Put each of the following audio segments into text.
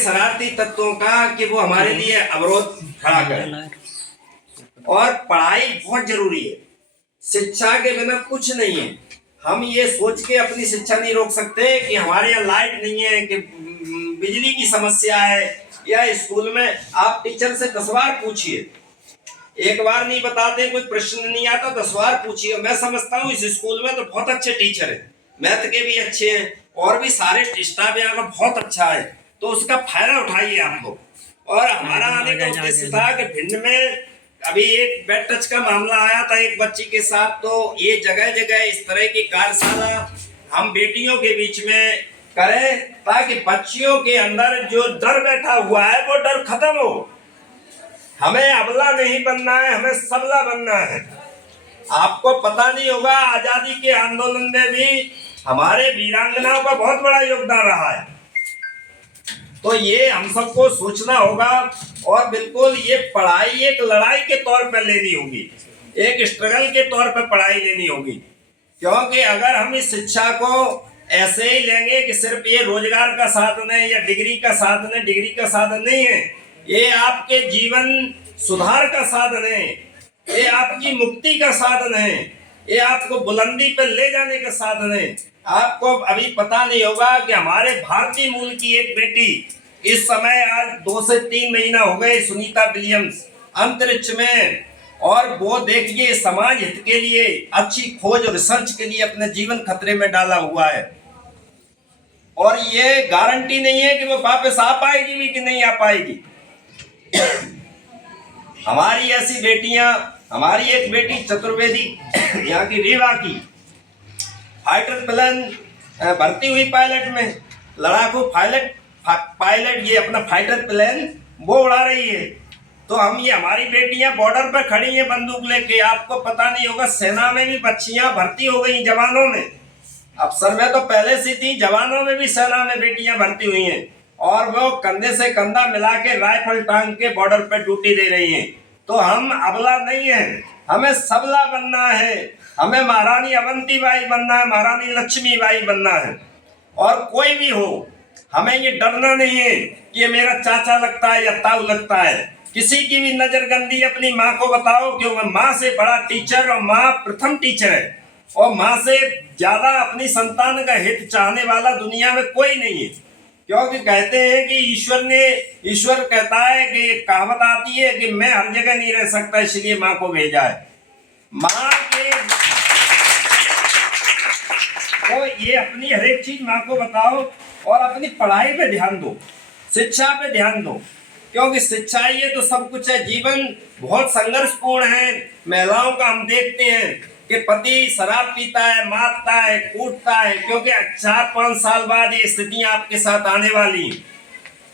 शरारती तत्वों का कि वो हमारे लिए अवरोध खड़ा करें। और पढ़ाई बहुत जरूरी है, शिक्षा के बिना कुछ नहीं है। हम ये सोच के अपनी शिक्षा नहीं रोक सकते कि हमारे यहाँ लाइट नहीं है, कि बिजली की समस्या है, या स्कूल में आप टीचर से 10 बार पूछिए, एक बार नहीं बताते, कोई प्रश्न नहीं आता 10 बार पूछिए। मैं समझता हूँ इस स्कूल में तो बहुत अच्छे टीचर हैं, मैथ के भी अच्छे हैं, और भी सारे स्टाफ यहाँ का बहुत अच्छा है, तो उसका फायदा उठाइए आप लोग। और हमारा आने का उद्देश्य था कि भिंड में अभी एक बेड टच का मामला आया था एक बच्ची के साथ, तो ये जगह जगह इस तरह की कार्यशाला हम बेटियों के बीच में करें, ताकि बच्चियों के अंदर जो डर बैठा हुआ है वो डर खत्म हो। हमें अबला नहीं बनना है, हमें सबला बनना है। आपको पता नहीं होगा, आजादी के आंदोलन में भी हमारे वीरांगनाओं का बहुत बड़ा योगदान रहा है, तो ये हम सबको सोचना होगा। और बिल्कुल ये पढ़ाई एक लड़ाई के तौर पर लेनी होगी, एक स्ट्रगल के तौर पर पढ़ाई लेनी होगी, क्योंकि अगर हम इस शिक्षा को ऐसे ही लेंगे कि सिर्फ ये रोजगार का साधन है या डिग्री का साधन है, डिग्री का साधन नहीं है, ये आपके जीवन सुधार का साधन है, ये आपकी मुक्ति का साधन है, ये आपको बुलंदी पर ले जाने का साधन है। आपको अभी पता नहीं होगा कि हमारे भारतीय मूल की एक बेटी इस समय आज 2 से 3 महीना हो गए, सुनीता विलियम्स अंतरिक्ष में, और वो देखिए समाज हित के लिए अच्छी खोज और रिसर्च के लिए अपने जीवन खतरे में डाला हुआ है। और ये गारंटी नहीं है कि वो वापस आ पाएगी भी कि नहीं आ पाएगी। हमारी ऐसी बेटियां, हमारी एक बेटी चतुर्वेदी यहाँ की रीवा की फाइटर प्लेन भर्ती हुई पायलट में, लड़ाकू पायलट ये अपना फाइटर प्लेन वो उड़ा रही है। तो हम ये हमारी बेटियां बॉर्डर पर खड़ी हैं बंदूक लेके। आपको पता नहीं होगा सेना में भी बच्चियां भर्ती हो गई, जवानों में, अफसर में तो पहले से थी, जवानों में भी सेना में बेटियां भर्ती हुई हैं, और वो कंधे से कंधा मिला के राइफल टांग के बॉर्डर पे ड्यूटी दे रही हैं। तो हम अबला नहीं है, हमें सबला बनना है, हमें महारानी अवंतीबाई बनना है, महारानी लक्ष्मीबाई बनना है। और कोई भी हो, हमें ये डरना नहीं है कि ये मेरा चाचा लगता है या ताऊ लगता है। किसी की भी नजरगंदी अपनी माँ को बताओ, क्योंकि माँ से बड़ा टीचर और माँ प्रथम टीचर है, और माँ से ज्यादा अपनी संतान का हित चाहने वाला दुनिया में कोई नहीं है। क्योंकि कहते हैं कि ईश्वर कहता है कि एक कहावत आती है कि मैं हर जगह नहीं रह सकता, इसलिए माँ को भेजा है। माँ के तो ये अपनी हर एक चीज माँ को बताओ, और अपनी पढ़ाई पे ध्यान दो, शिक्षा पे ध्यान दो, क्योंकि शिक्षा ही है तो सब कुछ है। जीवन बहुत संघर्षपूर्ण है। महिलाओं का हम देखते हैं कि पति शराब पीता है, मारता है, कूटता है, क्योंकि 4-5 साल बाद ये स्थितियां आपके साथ आने वाली हैं।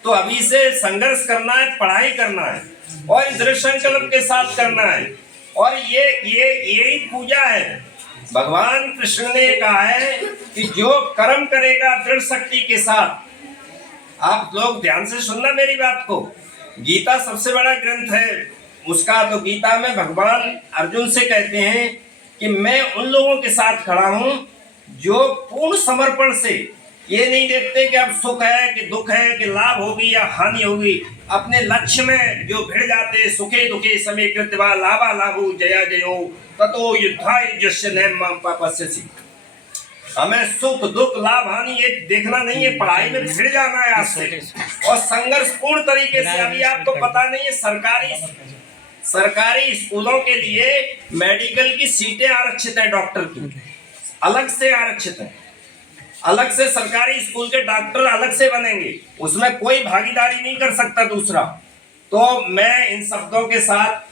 तो अभी से संघर्ष करना है, पढ़ाई करना है, और दृढ़ संकल्प के साथ करना है। और यही पूजा है। भगवान कृष्ण ने कहा है कि जो कर्म करेगा दृढ़ शक्ति के साथ, आप लोग ध्यान से सुनना मेरी बात को, गीता सबसे बड़ा ग्रंथ है उसका, तो गीता में भगवान अर्जुन से कहते हैं कि मैं उन लोगों के साथ खड़ा हूं जो पूर्ण समर्पण से ये नहीं देखते कि अब सुख है कि दुख है, कि लाभ होगी या हानि होगी, अपने लक्ष्य में जो भिड़ जाते, सुखे दुखे समे कृत्वा लाभा लाभो जया जयो ततो युद्धाय जस्य नैम पापस्यसि। हमें सुख दुख लाभ हानि ये देखना नहीं है, पढ़ाई में भिड़ जाना है आज से, और संघर्षपूर्ण तरीके से। अभी आपको पता नहीं है, सरकारी स्कूलों के लिए मेडिकल की सीटें आरक्षित है, डॉक्टर की अलग से आरक्षित है, अलग से सरकारी स्कूल के डॉक्टर अलग से बनेंगे, उसमें कोई भागीदारी नहीं कर सकता दूसरा। तो मैं इन शब्दों के साथ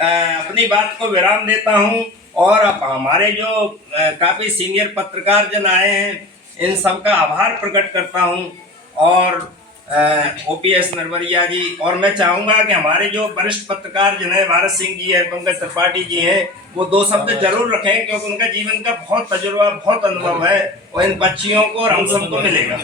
अपनी बात को विराम देता हूं, और अब हमारे जो काफी सीनियर पत्रकार जन आए हैं, इन सब का आभार प्रकट करता हूं, और OPS नरवरिया जी, और मैं चाहूंगा कि हमारे जो वरिष्ठ पत्रकार जन है, भारत सिंह जी है, पंकज त्रिपाठी जी हैं, वो 2 शब्द जरूर रखें, क्योंकि उनका जीवन का बहुत तजुर्बा, बहुत अनुभव है, और इन बच्चियों को और हम सबको मिलेगा।